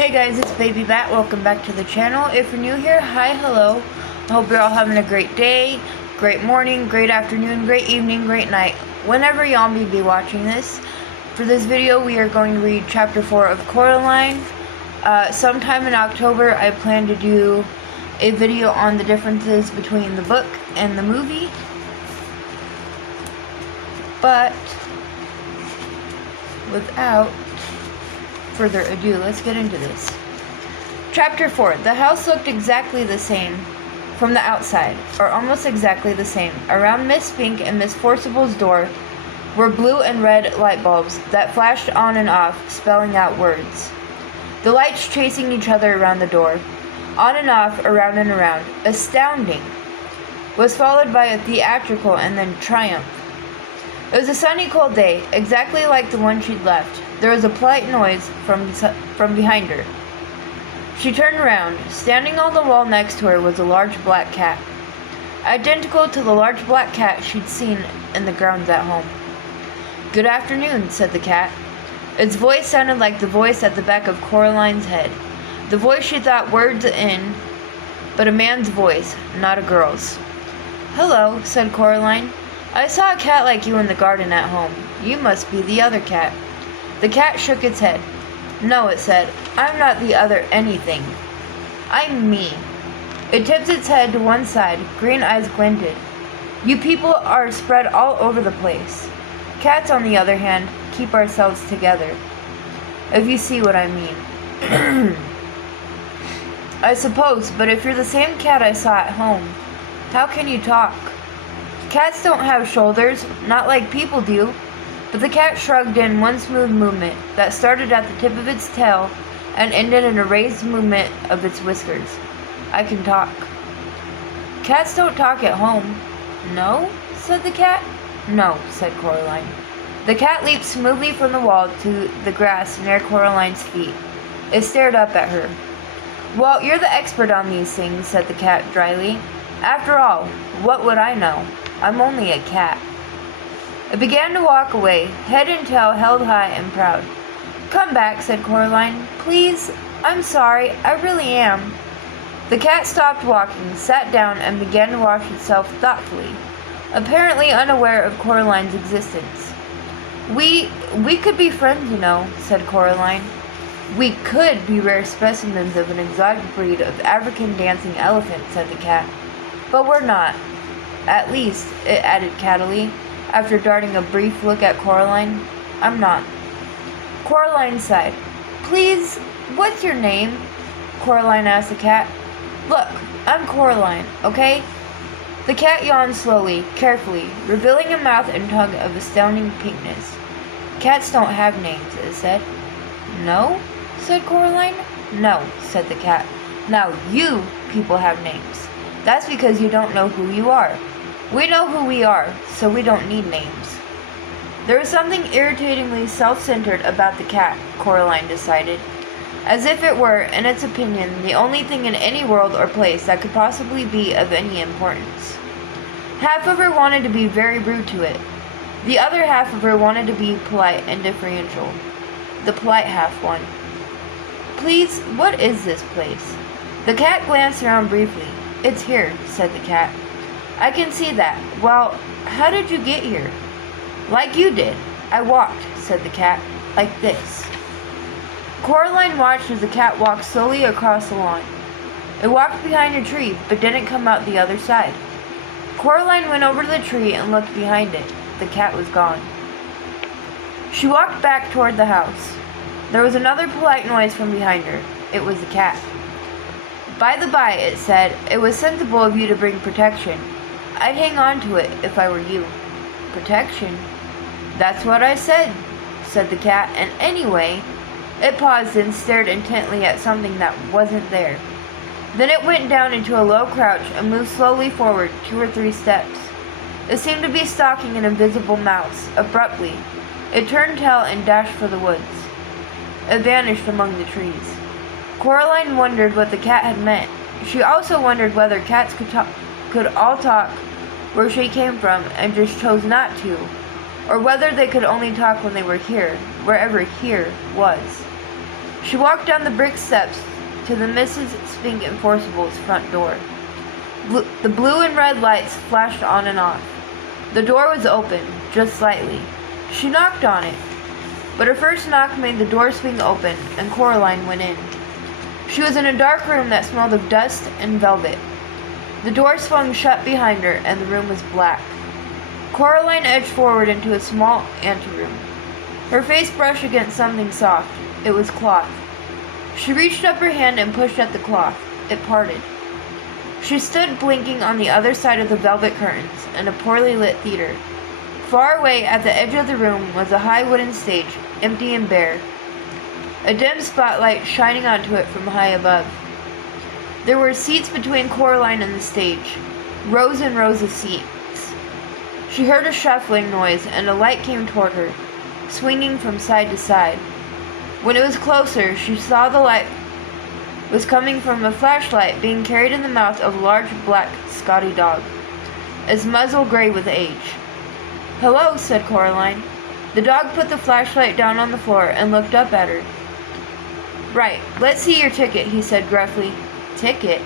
Hey guys, it's Baby Bat. Welcome back to the channel. If you're new here, hi, hello. I hope you're all having a great day, great morning, great afternoon, great evening, great night, whenever y'all may be watching this. For this video, we are going to read Chapter 4 of Coraline. Sometime in October, I plan to do a video on the differences between the book and the movie. But without further ado, let's get into this. Chapter 4. The house looked exactly the same from the outside, or almost exactly the same. Around Miss Pink and Miss Forcible's door were blue and red light bulbs that flashed on and off, spelling out words. The lights chasing each other around the door, on and off, around and around. Astounding was followed by a theatrical and then triumph. It was a sunny, cold day, exactly like the one she'd left. There was a polite noise from behind her. She turned around. Standing on the wall next to her was a large black cat, identical to the large black cat she'd seen in the grounds at home. "Good afternoon," said the cat. Its voice sounded like the voice at the back of Coraline's head, the voice she thought words in, but a man's voice, not a girl's. "Hello," said Coraline. "I saw a cat like you in the garden at home. You must be the other cat." The cat shook its head. "No," it said. "I'm not the other anything. I'm me." It tipped its head to one side. Green eyes glinted. "You people are spread all over the place. Cats, on the other hand, keep ourselves together. If you see what I mean." "I suppose, but if you're the same cat I saw at home, how can you talk?" "Cats don't have shoulders, not like people do." But the cat shrugged in one smooth movement that started at the tip of its tail and ended in a raised movement of its whiskers. "I can talk." "Cats don't talk at home." "No?" said the cat. "No," said Coraline. The cat leaped smoothly from the wall to the grass near Coraline's feet. It stared up at her. "Well, you're the expert on these things," said the cat dryly. "After all, what would I know? I'm only a cat." It began to walk away, head and tail held high and proud. "Come back," said Coraline. "Please, I'm sorry, I really am." The cat stopped walking, sat down, and began to wash itself thoughtfully, apparently unaware of Coraline's existence. We could be friends, you know," said Coraline. "We could be rare specimens of an exotic breed of African dancing elephant," said the cat. "But we're not. At least," it added cattily, after darting a brief look at Coraline, "I'm not." Coraline sighed. "Please, what's your name?" Coraline asked the cat. "Look, I'm Coraline, okay?" The cat yawned slowly, carefully, revealing a mouth and tongue of astounding pinkness. "Cats don't have names," it said. "No?" said Coraline. "No," said the cat. "Now you people have names. That's because you don't know who you are. We know who we are, so we don't need names." There was something irritatingly self-centered about the cat, Coraline decided, as if it were, in its opinion, the only thing in any world or place that could possibly be of any importance. Half of her wanted to be very rude to it. The other half of her wanted to be polite and deferential. The polite half won. "Please, what is this place?" The cat glanced around briefly. "It's here," said the cat. "I can see that. Well, how did you get here?" "Like you did. I walked," said the cat. "Like this." Coraline watched as the cat walked slowly across the lawn. It walked behind a tree, but didn't come out the other side. Coraline went over to the tree and looked behind it. The cat was gone. She walked back toward the house. There was another polite noise from behind her. It was the cat. "By the by," it said, "it was sensible of you to bring protection. I'd hang on to it if I were you." "Protection?" "That's what I said," said the cat, "and anyway—" It paused and stared intently at something that wasn't there. Then it went down into a low crouch and moved slowly forward 2 or 3 steps. It seemed to be stalking an invisible mouse. Abruptly, it turned tail and dashed for the woods. It vanished among the trees. Coraline wondered what the cat had meant. She also wondered whether cats could all talk where she came from and just chose not to, or whether they could only talk when they were here, wherever here was. She walked down the brick steps to the Mrs. Spink Enforcible's front door. The blue and red lights flashed on and off. The door was open, just slightly. She knocked on it, but her first knock made the door swing open, and Coraline went in. She was in a dark room that smelled of dust and velvet. The door swung shut behind her, and the room was black. Coraline edged forward into a small anteroom. Her face brushed against something soft. It was cloth. She reached up her hand and pushed at the cloth. It parted. She stood blinking on the other side of the velvet curtains in a poorly lit theater. Far away at the edge of the room was a high wooden stage, empty and bare, a dim spotlight shining onto it from high above. There were seats between Coraline and the stage, rows and rows of seats. She heard a shuffling noise, and a light came toward her, swinging from side to side. When it was closer, she saw the light was coming from a flashlight being carried in the mouth of a large black Scotty dog, its muzzle gray with age. "Hello," said Coraline. The dog put the flashlight down on the floor and looked up at her. "Right, let's see your ticket," he said gruffly. "Ticket?"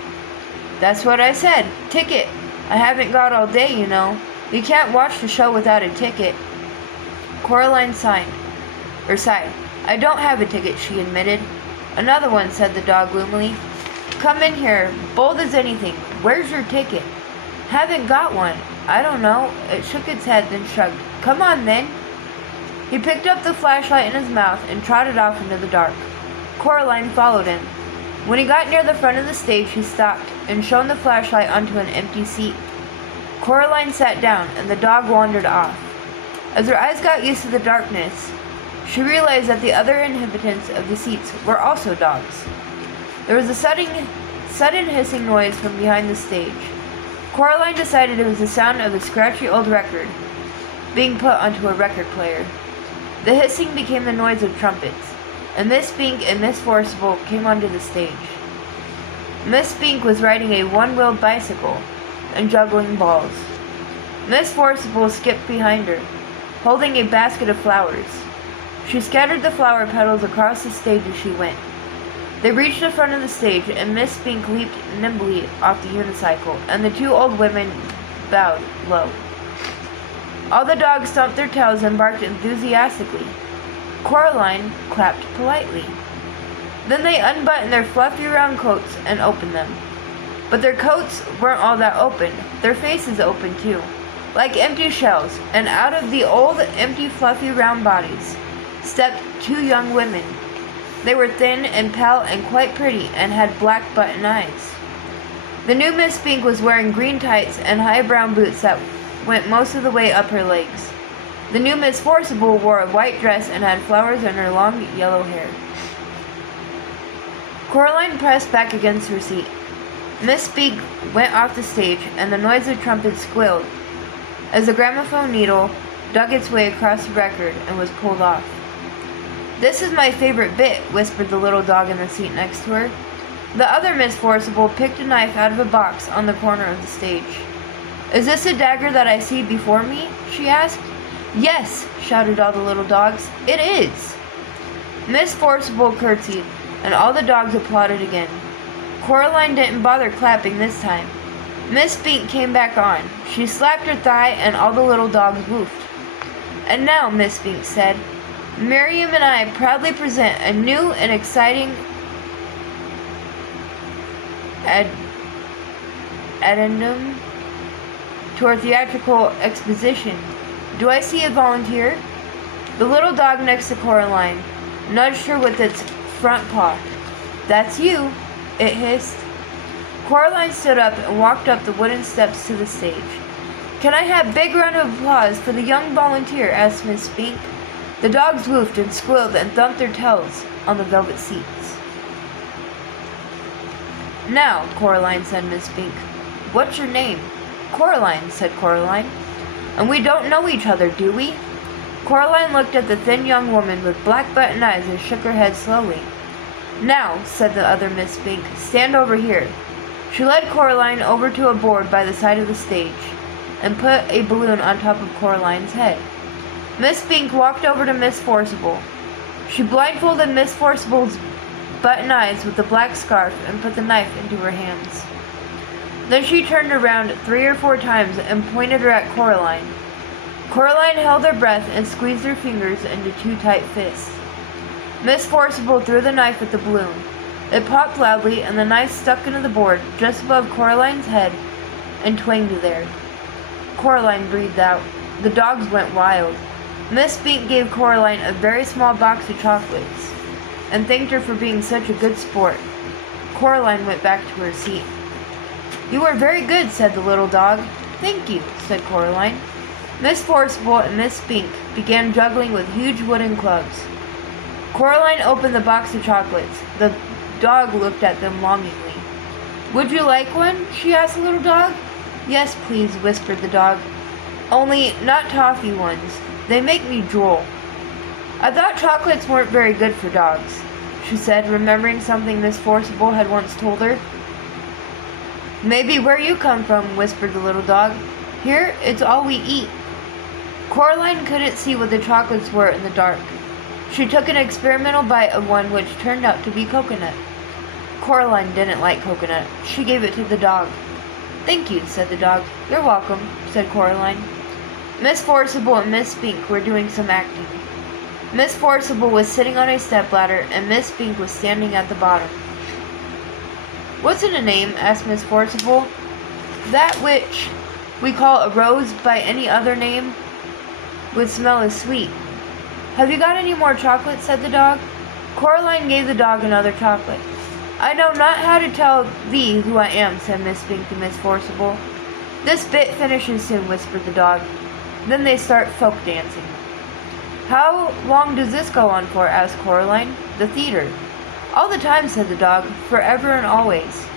"That's what I said. Ticket. I haven't got all day, you know. You can't watch the show without a ticket." Coraline sighed. "I don't have a ticket," she admitted. "Another one," said the dog gloomily. "Come in here, bold as anything. Where's your ticket?" "Haven't got one." "I don't know." It shook its head, then shrugged. "Come on, then." He picked up the flashlight in his mouth and trotted off into the dark. Coraline followed him. When he got near the front of the stage, he stopped and shone the flashlight onto an empty seat. Coraline sat down, and the dog wandered off. As her eyes got used to the darkness, she realized that the other inhabitants of the seats were also dogs. There was a sudden hissing noise from behind the stage. Coraline decided it was the sound of a scratchy old record being put onto a record player. The hissing became the noise of trumpets, and Miss Spink and Miss Forcible came onto the stage. Miss Spink was riding a one-wheeled bicycle and juggling balls. Miss Forcible skipped behind her, holding a basket of flowers. She scattered the flower petals across the stage as she went. They reached the front of the stage, and Miss Spink leaped nimbly off the unicycle, and the two old women bowed low. All the dogs stomped their tails and barked enthusiastically. Coraline clapped politely. Then they unbuttoned their fluffy round coats and opened them. But their coats weren't all that open. Their faces opened too, like empty shells, and out of the old, empty, fluffy round bodies stepped two young women. They were thin and pale and quite pretty, and had black button eyes. The new Miss Spink was wearing green tights and high brown boots that went most of the way up her legs. The new Miss Forcible wore a white dress and had flowers in her long yellow hair. Coraline pressed back against her seat. Miss Spink went off the stage, and the noise of trumpets squealed as the gramophone needle dug its way across the record and was pulled off. "This is my favorite bit," whispered the little dog in the seat next to her. The other Miss Forcible picked a knife out of a box on the corner of the stage. "Is this a dagger that I see before me?" she asked. "Yes," shouted all the little dogs. "It is." Miss Forcible curtsied, and all the dogs applauded again. Coraline didn't bother clapping this time. Miss Spink came back on. She slapped her thigh, and all the little dogs woofed. "And now," Miss Spink said, "Miriam and I proudly present a new and exciting addendum to our theatrical exposition. Do I see a volunteer?" The little dog next to Coraline nudged her with its front paw. "That's you," it hissed. Coraline stood up and walked up the wooden steps to the stage. "Can I have a big round of applause for the young volunteer?" asked Miss Spink. The dogs woofed and squealed and thumped their tails on the velvet seats. "Now," Coraline said, Miss Spink, "what's your name?" "Coraline," said Coraline. "And we don't know each other, do we?" Coraline looked at the thin young woman with black button eyes and shook her head slowly. "Now," said the other Miss Spink, "stand over here." She led Coraline over to a board by the side of the stage and put a balloon on top of Coraline's head. Miss Spink walked over to Miss Forcible. She blindfolded Miss Forcible's button eyes with the black scarf and put the knife into her hands. Then she turned around 3 or 4 times and pointed her at Coraline. Coraline held her breath and squeezed her fingers into 2 tight fists. Miss Forcible threw the knife at the balloon. It popped loudly, and the knife stuck into the board just above Coraline's head and twanged there. Coraline breathed out. The dogs went wild. Miss Spink gave Coraline a very small box of chocolates and thanked her for being such a good sport. Coraline went back to her seat. "You were very good," said the little dog. "Thank you," said Coraline. Miss Forcible and Miss Spink began juggling with huge wooden clubs. Coraline opened the box of chocolates. The dog looked at them longingly. "Would you like one?" she asked the little dog. "Yes, please," whispered the dog. "Only not toffee ones. They make me drool." "I thought chocolates weren't very good for dogs," she said, remembering something Miss Forcible had once told her. "Maybe where you come from," whispered the little dog. "Here, it's all we eat." Coraline couldn't see what the chocolates were in the dark. She took an experimental bite of one which turned out to be coconut. Coraline didn't like coconut. She gave it to the dog. "Thank you," said the dog. "You're welcome," said Coraline. Miss Forcible and Miss Spink were doing some acting. Miss Forcible was sitting on a stepladder, and Miss Spink was standing at the bottom. "What's in a name?" asked Miss Forcible. "That which we call a rose by any other name would smell as sweet." "Have you got any more chocolate?" said the dog. Coraline gave the dog another chocolate. "I know not how to tell thee who I am," said Miss Spink to Miss Forcible. "This bit finishes soon," whispered the dog. Then they start folk dancing. "How long does this go on for?" asked Coraline. "The theater." "All the time," said the dog. "Forever and always."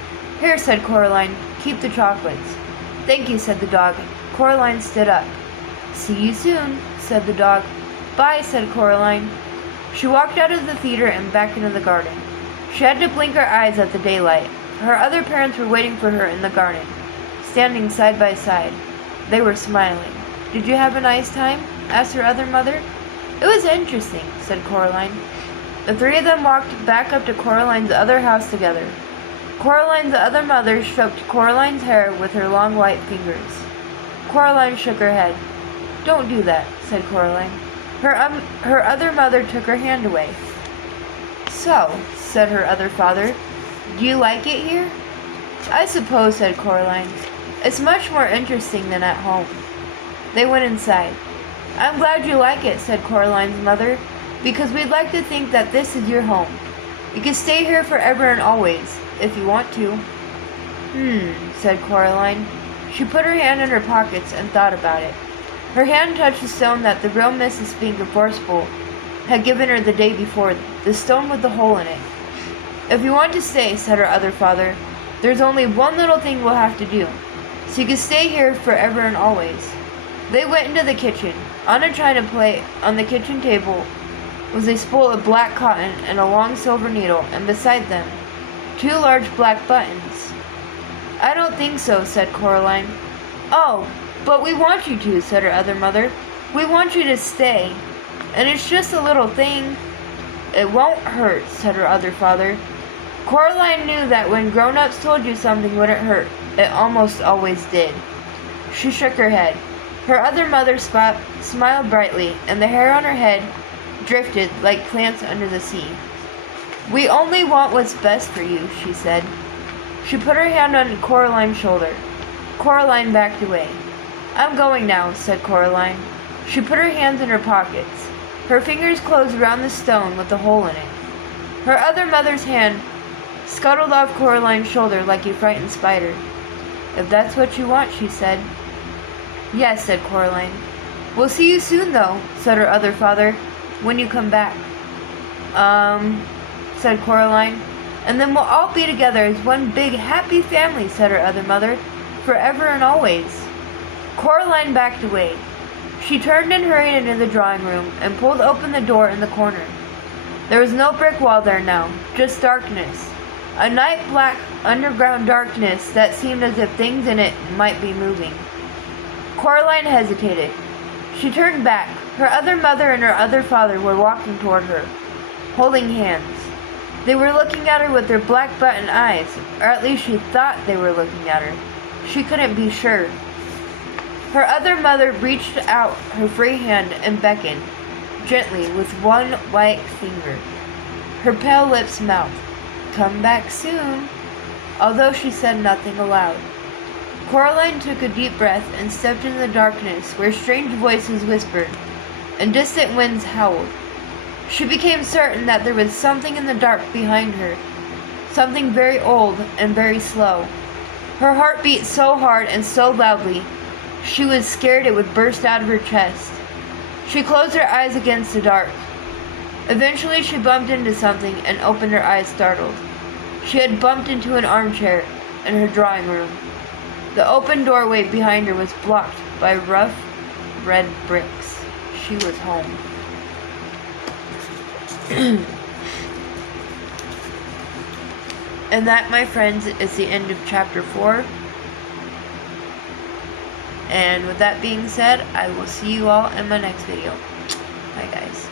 "Here," said Coraline. "Keep the chocolates." "Thank you," said the dog. Coraline stood up. "See you soon," said the dog. "Bye," said Coraline. She walked out of the theater and back into the garden. She had to blink her eyes at the daylight. Her other parents were waiting for her in the garden, standing side by side. They were smiling. "Did you have a nice time?" asked her other mother. "It was interesting," said Coraline. The 3 of them walked back up to Coraline's other house together. Coraline's other mother stroked Coraline's hair with her long white fingers. Coraline shook her head. "Don't do that," said Coraline. Her other mother took her hand away. "So," said her other father, "do you like it here?" "I suppose," said Coraline. "It's much more interesting than at home." They went inside. "I'm glad you like it," said Coraline's mother, "because we'd like to think that this is your home. You can stay here forever and always, if you want to." Said Coraline. She put her hand in her pockets and thought about it. Her hand touched the stone that the real Mrs. Spink of Forcible had given her the day before, the stone with the hole in it. "If you want to stay," said her other father, "there's only one little thing we'll have to do, so you can stay here forever and always." They went into the kitchen. On a china plate on the kitchen table was a spool of black cotton and a long silver needle, and beside them, 2 large black buttons. "I don't think so," said Coraline. "Oh, but we want you to," said her other mother. "We want you to stay. And it's just a little thing." "It won't hurt," said her other father. Coraline knew that when grown-ups told you something wouldn't hurt, it almost always did. She shook her head. Her other mother smiled brightly, and the hair on her head drifted like plants under the sea. "We only want what's best for you," she said. She put her hand on Coraline's shoulder. Coraline backed away. "I'm going now," said Coraline. She put her hands in her pockets. Her fingers closed around the stone with the hole in it. Her other mother's hand scuttled off Coraline's shoulder like a frightened spider. "If that's what you want," she said. "Yes," said Coraline. "We'll see you soon, though," said her other father, "when you come back." Said Coraline. "And then we'll all be together as one big happy family," said her other mother, "forever and always." Coraline backed away. She turned and hurried into the drawing room and pulled open the door in the corner. There was no brick wall there now, just darkness. A night black underground darkness that seemed as if things in it might be moving. Coraline hesitated. She turned back. Her other mother and her other father were walking toward her, holding hands. They were looking at her with their black button eyes, or at least she thought they were looking at her. She couldn't be sure. Her other mother reached out her free hand and beckoned, gently, with one white finger. Her pale lips mouthed, "Come back soon," although she said nothing aloud. Coraline took a deep breath and stepped into the darkness where strange voices whispered and distant winds howled. She became certain that there was something in the dark behind her, something very old and very slow. Her heart beat so hard and so loudly, she was scared it would burst out of her chest. She closed her eyes against the dark. Eventually she bumped into something and opened her eyes startled. She had bumped into an armchair in her drawing room. The open doorway behind her was blocked by rough red bricks. She was home. And that, my friends, is the end of chapter 4. And with that being said, I will see you all in my next video. Bye, guys.